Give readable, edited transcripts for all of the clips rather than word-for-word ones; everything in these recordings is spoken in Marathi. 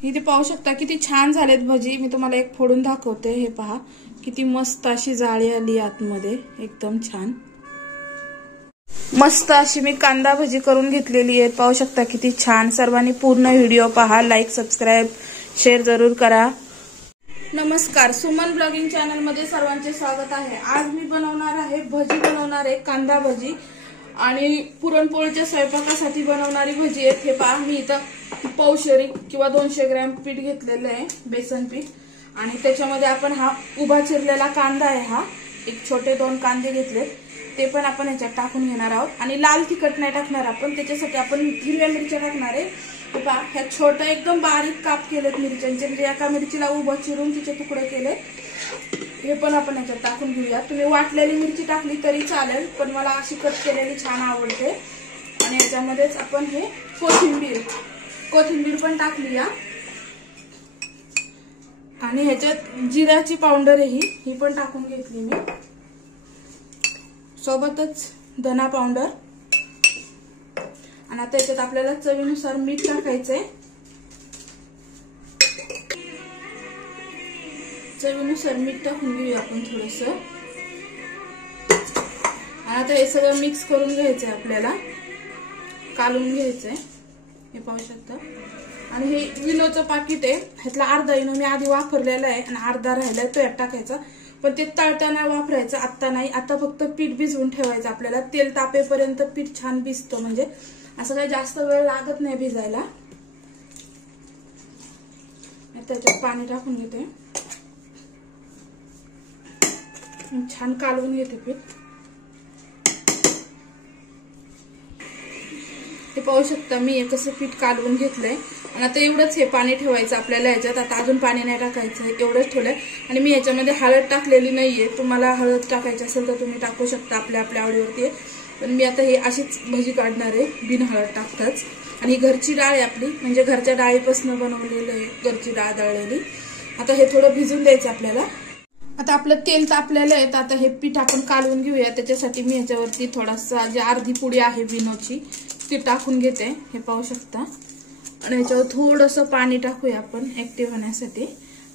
इथे पाहू शकता किती छान झालेत भजी। मी तुम्हाला एक फोडून दाखवते। हे पहा किती मस्त अशी जाळी आली आतमध्ये, एकदम छान मस्त अशी मी कांदा भजी करून घेतलेली आहे। पाहू शकता किती छान। सर्वांनी पूर्ण व्हिडिओ पहा, लाईक सबस्क्राईब शेअर जरूर करा। नमस्कार, सुमन ब्लॉगिंग चॅनल मध्ये सर्वांचे स्वागत आहे। आज मी बनवणार आहे भजी, बनवणार आहे कांदा भजी आणि पुरणपोळीच्या स्वयंपाकासाठी बनवणारी भजी आहे। हे पहा मी इथं पावशेरी किंवा 200 ग्रॅम पीठ घेतलेलं आहे, बेसन पीठ, आणि त्याच्यामध्ये आपण हा उभा चिरलेला कांदा आहे, हा एक छोटे 2 कांदे घेतले, ते पण आपण याच्यात टाकून घेणार आहोत। आणि लाल तिखट नाही टाकणार आपण, त्याच्यासाठी आपण हिरव्या मिरच्या टाकणार आहे। पहा ह्या छोटे एकदम बारीक काप केलेत मिरच्यांचे, म्हणजे एका मिरचीला उभं चिरून तिचे तुकडे केले, हे पण आपण याच्यात टाकून घेऊया। तुम्ही वाटलेली मिरची टाकली तरी चालेल, पण मला अशी कट केलेली छान आवडते। आणि याच्यामध्येच आपण हे कोथिंबीर पण टाकली या, आणि ह्याच्यात जिऱ्याची पावडर ही पण टाकून घेतली मी, सोबतच धना पावडर। आणि आता याच्यात आपल्याला चवीनुसार मीठ टाकायचंय, चवीनुसार मीठ टाकून घेऊया आपण थोडस। आणि आता हे सगळं मिक्स करून घ्यायचंय, आपल्याला कालून घ्यायचंय, हे पाहू शकता। आणि हे विनोचं पाकिट आहे, ह्यातला अर्धा इनो मी आधी वापरलेला आहे आणि अर्धा राहिलाय, तो यात टाकायचा, पण ते तळताना वापरायचं, आता नाही। आता फक्त पीठ भिजवून ठेवायचं आपल्याला, तेल तापेपर्यंत पीठ छान भिजतं, म्हणजे असं काही जास्त वेळ लागत नाही भिजायला। त्याच्यात पाणी टाकून घेते, छान कालवून घेते पीठ। हे पाहू शकता मी कसं पीठ कालवून घेतलंय। आणि आता एवढंच हे पाणी ठेवायचं आपल्याला याच्यात, आता अजून पाणी नाही टाकायचं, एवढंच ठेवलंय। आणि मी याच्यामध्ये हळद टाकलेली नाहीये, तुम्हाला हळद टाकायची असेल तर तुम्ही टाकू शकता, आपल्या आवडीवरती आहे। पण मी आता हे अशीच भजी काढणार आहे, बिन हळद टाकताच। आणि घरची डाळ आहे आपली, म्हणजे घरच्या डाळीपासून बनवलेलं आहे, घरची डाळ दळलेली। आता हे थोडं भिजून द्यायचं आपल्याला। आता आपलं तेल तापलेलं आहे, तर आता हे पीठ आपण कालवून घेऊया। त्याच्यासाठी मी ह्याच्यावरती थोडासा जी अर्धी पुडी आहे विनोची ती टाकून घेते, हे पाहू शकता। आणि ह्याच्यावर थोडंसं पाणी टाकूया आपण ऍक्टिव्ह होण्यासाठी।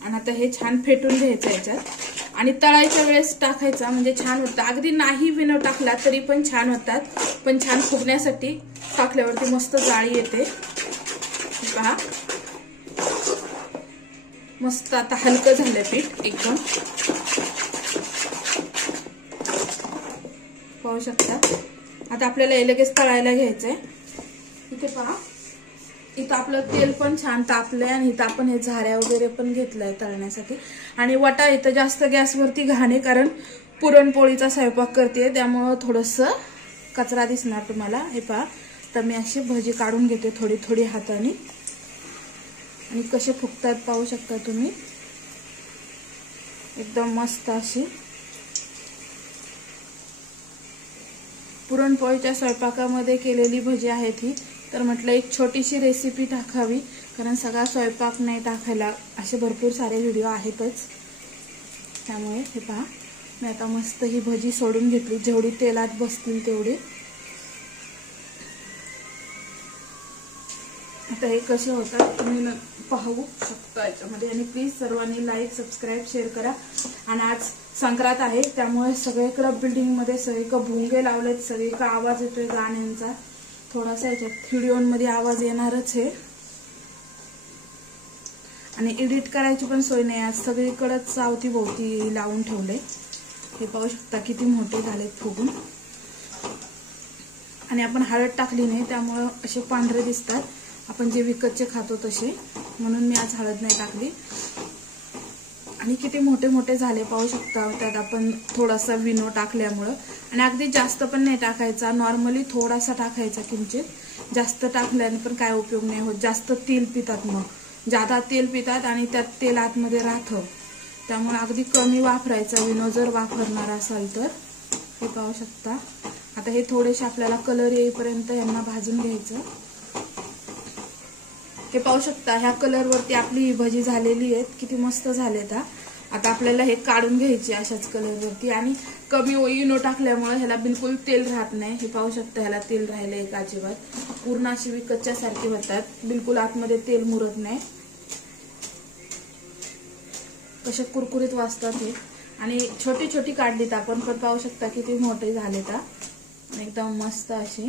आणि आता हे छान फेटून घ्यायचं याच्यात, आणि तळायच्या वेळेस टाकायचा, म्हणजे छान होतं। अगदी नाही विनो टाकला तरी पण छान होतात, पण छान फुगण्यासाठी टाकल्यावरती मस्त जाळी येते। पहा मस्त आता हलकं झालं पीठ एकदम, पाहू शकता। आता आपल्याला हे लगेच तळायला घ्यायचंय। इथे पहा, इथं आपलं तेल पण छान तापलंय, आणि इथं आपण हे झाऱ्या वगैरे पण घेतलाय तळण्यासाठी। आणि वटा इथं जास्त गॅसवरती घाणे, कारण पुरणपोळीचा स्वयंपाक करते, त्यामुळं थोडस कचरा दिसणार तुम्हाला। हे पहा, तर मी अशी भजी काढून घेते थोडी थोडी हाताने, आणि कसे फुगतात पाहू शकता तुम्ही, एकदम मस्त अशी। पुरणपोळीच्या स्वयंपाकामध्ये केलेली भजी आहे ती, तर म्हटलं एक छोटीशी रेसिपी टाकावी, कारण सगळा स्वयंपाक नाही टाकायला, असे भरपूर सारे व्हिडिओ आहेतच, त्यामुळे हे पहा मी आता मस्त ही भजी सोडून घेतली, जेवढी तेलात बसतील तेवढी। आता हे कसे होतात तुम्ही पाहू शकता याच्यामध्ये। आणि प्लीज सर्वांनी लाईक सबस्क्राईब शेअर करा। आणि आज संक्रांत आहे, त्यामुळे सगळीकडे बिल्डिंग मध्ये सगळीकडे भोंगे लावलेत, सगळीकडे आवाज येतोय गाण्यांचा, थोडासा याच्यात व्हिडिओमध्ये आवाज येणारच आहे। आणि एडिट करायची पण सोय नाही, आज सगळीकडेच अवतीभोवती लावून ठेवले। हे पाहू शकता किती मोठे झालेत फुगून, आणि आपण हळद टाकली नाही, त्यामुळे असे पांढरे दिसतात, आपण जे विकतचे खातो तसे, म्हणून मी आज हळद नाही टाकली। आणि किती मोठे मोठे झाले पाहू शकता, त्यात आपण थोडासा विनो टाकल्यामुळं। आणि अगदी जास्त पण नाही टाकायचा, नॉर्मली थोडासा टाकायचा किंचित, जास्त टाकल्याने पण काय उपयोग नाही होत, जास्त तेल पितात, मग जादा तेल पितात आणि त्यात तेल आतमध्ये राहतं, त्यामुळे अगदी कमी वापरायचा विनो जर वापरणार असाल तर। हे पाहू शकता, आता हे थोडेसे आपल्याला कलर येईपर्यंत यांना भाजून घ्यायचं। हे पाहू शकता, ह्या कलर वरती आपली भजी झालेली आहे, किती मस्त झालेत। आता आपल्याला हे काढून घ्यायचे अशाच कलर वरती, आणि कमी इनो टाकल्यामुळे ह्याला बिलकुल तेल राहत नाही। हे पाहू शकता, ह्याला तेल राहिलं एक अजिबात, पूर्ण अशी विकतच्या सारखी होतात, बिलकुल आतमध्ये तेल मुरत नाही। कशा कुरकुरीत वाजतात हे. आणि छोटी छोटी काढलीत आपण, पण पाहू शकता किती मोठे झालेत एकदम मस्त असे.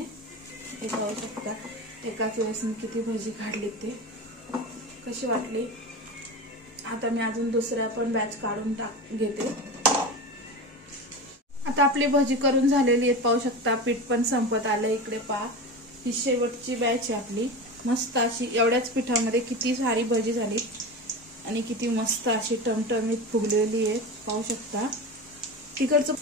हे पाहू शकता एकाच वेळेस मी किती भजी काढलीत ते. कशी वाटली. आता मी अजून दुसऱ्या पण बॅच काढून घेते. आता आपली भजी करून झालेली आहेत. पाहू शकता पीठ पण संपत आलं. इकडे पहा, ही शेवटची बॅच आहे आपली. मस्त अशी एवढ्याच पिठामध्ये किती सारी भजी झाली आणि किती मस्त अशी टमटमीत फुगलेली आहे. पाहू शकता. तिकडचं